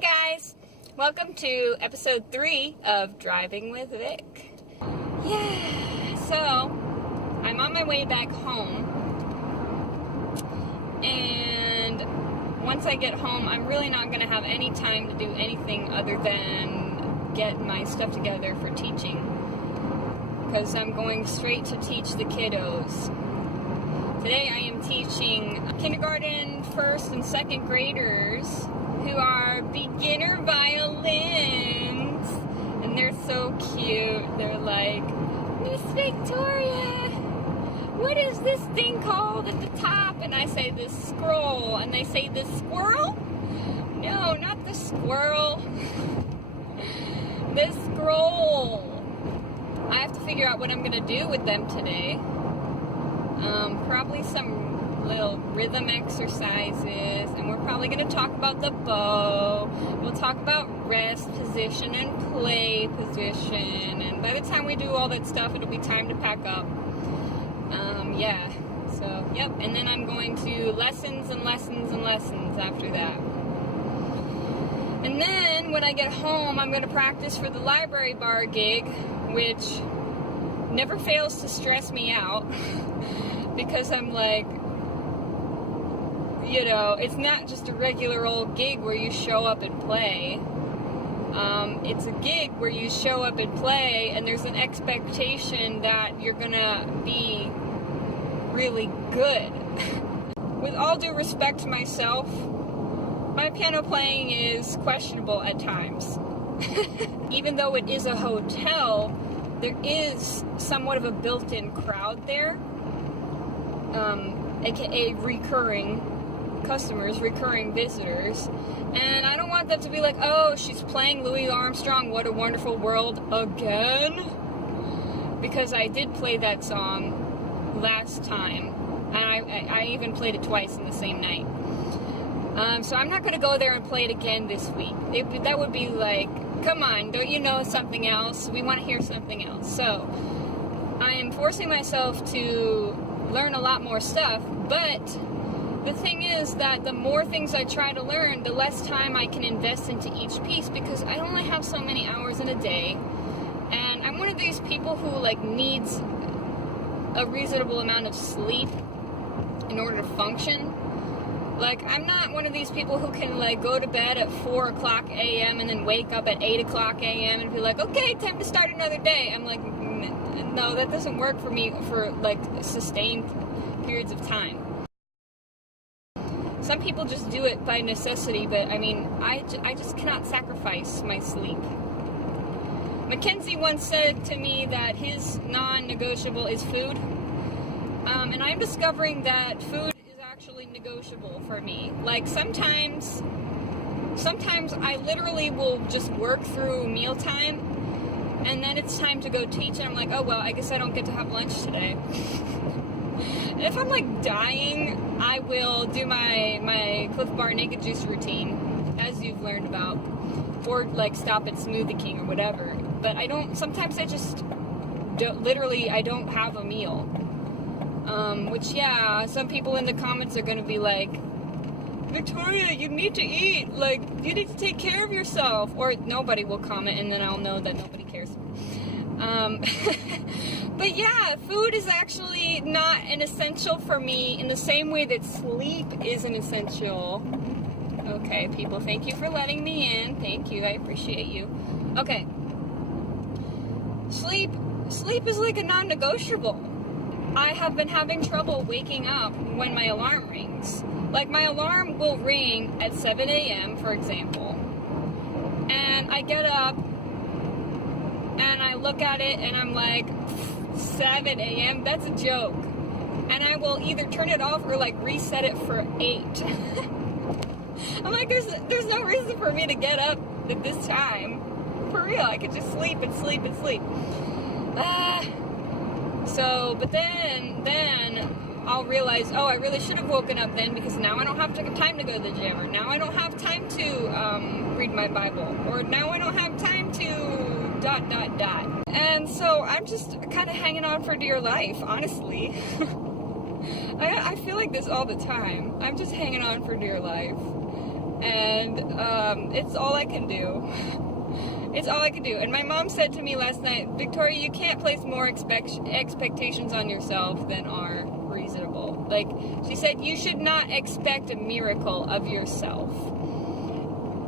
Hey guys! Welcome to episode 3 of Driving with Vic. Yeah, so I'm on my way back home, and once I get home, I'm really not going to have any time to do anything other than get my stuff together for teaching, because I'm going straight to teach the kiddos. Today I am teaching kindergarten, first and second graders who are beginner violins, and they're so cute. They're like, Miss Victoria, what is this thing called at the top? And I say, the scroll. And they say, the squirrel? No, not the squirrel. The scroll. I have to figure out what I'm going to do with them today. Probably some little rhythm exercises, and we're probably going to talk about the bow. We'll talk about rest position and play position, and by the time we do all that stuff, it'll be time to pack up. Yeah, so, yep, and then I'm going to lessons and lessons and lessons after that. And then, when I get home, I'm going to practice for the library bar gig, which never fails to stress me out. Because I'm like, you know, it's not just a regular old gig where you show up and play. It's a gig where you show up and play, and there's an expectation that you're gonna be really good. With all due respect to myself, my piano playing is questionable at times. Even though it is a hotel, there is somewhat of a built-in crowd there. AKA recurring customers, recurring visitors, and I don't want them to be like, oh, she's playing Louis Armstrong, What a Wonderful World again, because I did play that song last time, and I even played it twice in the same night. So I'm not going to go there and play it again this week. That would be like, come on, don't you know something else? We want to hear something else. So I am forcing myself to learn a lot more stuff, but the thing is that the more things I try to learn, the less time I can invest into each piece, because I only have so many hours in a day, and I'm one of these people who like needs a reasonable amount of sleep in order to function. Like, I'm not one of these people who can like go to bed at 4 o'clock a.m. and then wake up at 8 o'clock a.m. and be like, okay, time to start another day. I'm like, no, that doesn't work for me for like sustained periods of time. Some people just do it by necessity, but I mean, I just cannot sacrifice my sleep. Mackenzie once said to me that his non-negotiable is food, and I'm discovering that food is actually negotiable for me. Like, sometimes I literally will just work through mealtime, and then it's time to go teach, and I'm like, oh, well, I guess I don't get to have lunch today. And if I'm, like, dying, I will do my Cliff Bar Naked Juice routine, as you've learned about, or, like, stop at Smoothie King or whatever. But sometimes I just I don't have a meal. Which, yeah, some people in the comments are going to be like, Victoria, you need to eat, like, you need to take care of yourself, or nobody will comment, and then I'll know that nobody cares. But yeah, food is actually not an essential for me in the same way that sleep is an essential. Okay, people, thank you for letting me in. Thank you, I appreciate you. Okay. Sleep is like a non-negotiable. I have been having trouble waking up when my alarm rings. Like, my alarm will ring at 7 a.m., for example, and I get up, and I look at it, and I'm like, 7 a.m., that's a joke. And I will either turn it off or, like, reset it for 8. I'm like, there's no reason for me to get up at this time. For real, I could just sleep and sleep and sleep. But then I'll realize, oh, I really should have woken up then, because now I don't have time to go to the gym, or now I don't have time to read my Bible, or now I don't have time to ... And so I'm just kind of hanging on for dear life, honestly. I feel like this all the time. I'm just hanging on for dear life. And it's all I can do. It's all I can do. And my mom said to me last night, Victoria, you can't place more expectations on yourself than are reasonable. Like, she said, you should not expect a miracle of yourself.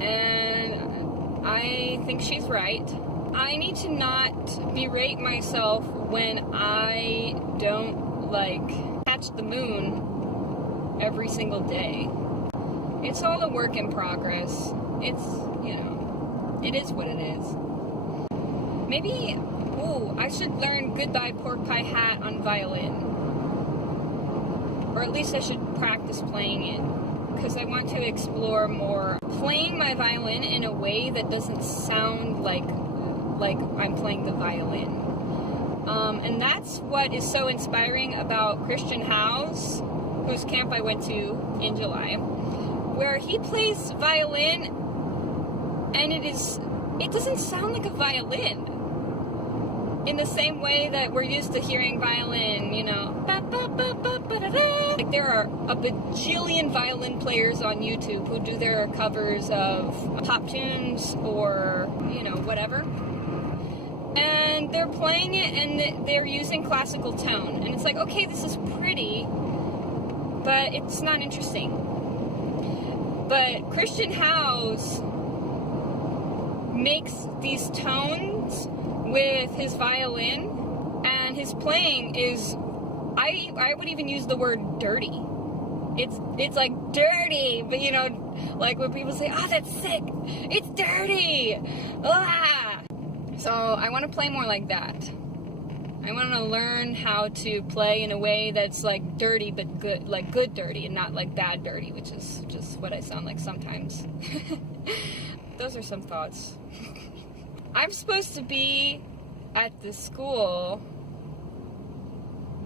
And I think she's right. I need to not berate myself when I don't, like, catch the moon every single day. It's all a work in progress. It's, you know, it is what it is. Maybe, I should learn Goodbye Pork Pie Hat on violin. Or at least I should practice playing it. Because I want to explore more playing my violin in a way that doesn't sound like I'm playing the violin. And that's what is so inspiring about Christian Howes, whose camp I went to in July, where he plays violin and it doesn't sound like a violin in the same way that we're used to hearing violin, you know. Like, there are a bajillion violin players on YouTube who do their covers of pop tunes or, you know, whatever. And they're playing it and they're using classical tone. And it's like, okay, this is pretty, but it's not interesting. But Christian Howes makes these tones with his violin, and his playing is, I would even use the word dirty. It's like dirty, but you know, like when people say, oh, that's sick, it's dirty, ah! So I want to play more like that. I want to learn how to play in a way that's like dirty, but good, like good dirty, and not like bad dirty, which is just what I sound like sometimes. Those are some thoughts. I'm supposed to be at the school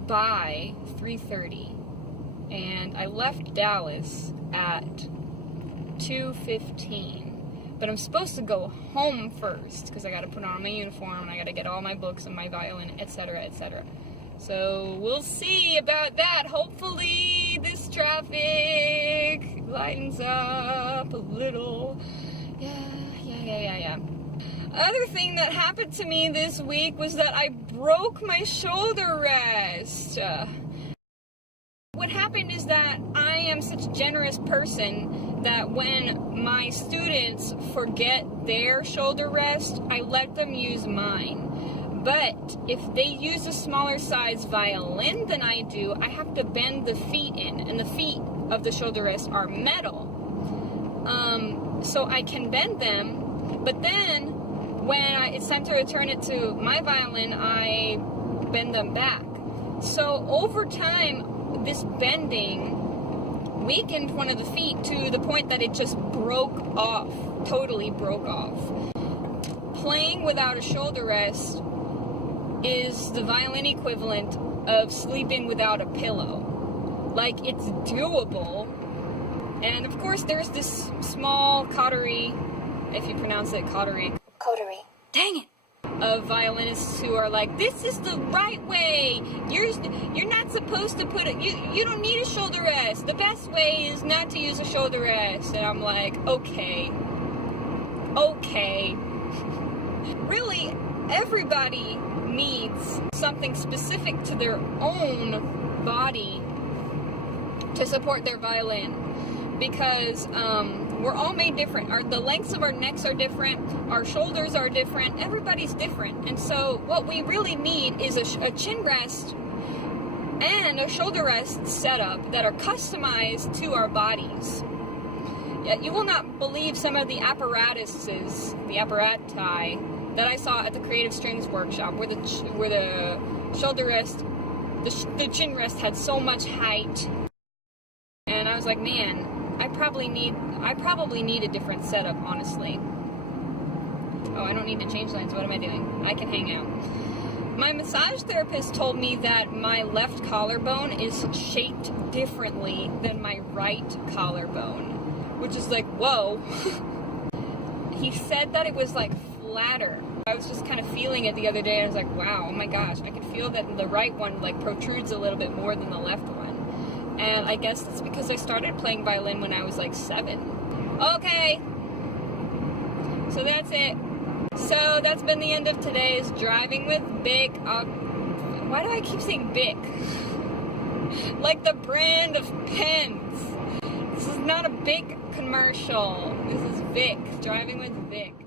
by 3:30, and I left Dallas at 2:15. But I'm supposed to go home first, because I gotta put on my uniform, and I gotta get all my books and my violin, etc., etc. So we'll see about that. Hopefully this traffic lightens up a little. Yeah. Other thing that happened to me this week was that I broke my shoulder rest. What happened is that I am such a generous person that when my students forget their shoulder rest, I let them use mine. But if they use a smaller size violin than I do, I have to bend the feet in, and the feet of the shoulder rest are metal. So I can bend them, but then when it's time to return it to my violin, I bend them back. So over time, this bending weakened one of the feet to the point that it just broke off, totally broke off. Playing without a shoulder rest is the violin equivalent of sleeping without a pillow. Like, it's doable. And of course there's this small coterie, if you pronounce it coterie, dang it, of violinists who are like, this is the right way, you're not supposed to put it, you don't need a shoulder rest, the best way is not to use a shoulder rest. And I'm like, okay, really, everybody needs something specific to their own body to support their violin, because we're all made different. The lengths of our necks are different, our shoulders are different, everybody's different. And so what we really need is a chin rest and a shoulder rest setup that are customized to our bodies. You will not believe some of the apparati that I saw at the Creative Strings workshop, where the shoulder rest, the chin rest had so much height. And I was like, man, I probably need a different setup, honestly. Oh, I don't need to change lines. What am I doing? I can hang out. My massage therapist told me that my left collarbone is shaped differently than my right collarbone, which is like, whoa. He said that it was like flatter. I was just kind of feeling it the other day, and I was like, wow, oh my gosh, I could feel that the right one like protrudes a little bit more than the left one. And I guess it's because I started playing violin when I was like 7. Okay. So that's it. So that's been the end of today's Driving with Bic. Why do I keep saying Bic? Like the brand of pens. This is not a Bic commercial. This is Vic. Driving with Vic.